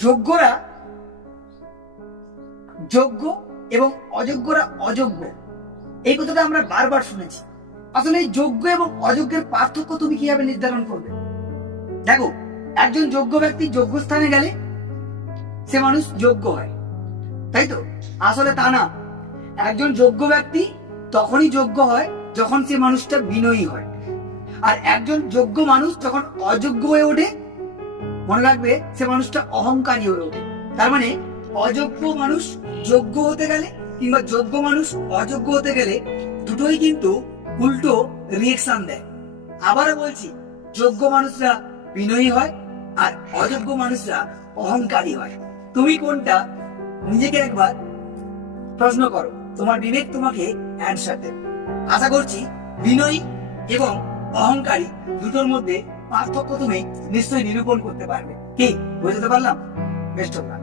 যোগ্যরা যোগ্য এবং অযোগ্যরা অযোগ্য, এই কথাটা আমরা বারবার শুনেছি। আসলে এই যোগ্য এবং অযোগ্যের পার্থক্য তুমি কিভাবে নির্ধারণ করবে? দেখো, একজন যোগ্য ব্যক্তি যোগ্য স্থানে গেলে সে মানুষ যোগ্য হয়, তাই তো? আসলে তা না। একজন যোগ্য ব্যক্তি তখনই যোগ্য হয় যখন সে মানুষটা বিনয়ী হয়। আর একজন যোগ্য মানুষ যখন অযোগ্য হয়ে ওঠে, মনে রাখবে সে মানুষটা অহংকারী হয়ে ওঠে। তার মানে অযোগ্য মানুষ যোগ্য হতে গেলে কিংবা যোগ্য মানুষ অযোগ্য হতে গেলে দুটোই কিন্তু উল্টো রিয়েকশন দেয়। আবারও বলছি, যোগ্য মানুষরা বিনয়ী হয় আর অযোগ্য মানুষরা অহংকারী হয়। তুমি কোনটা, নিজেকে একবার প্রশ্ন করো, তোমার বিবেক তোমাকে অ্যান্সার দেবে। আশা করছি বিনয়ী এবং অহংকারী দুটোর মধ্যে পার্থক্য তুমি নিশ্চয়ই নিরূপণ করতে পারবে। কি বোঝাতে পারলাম? Best of luck.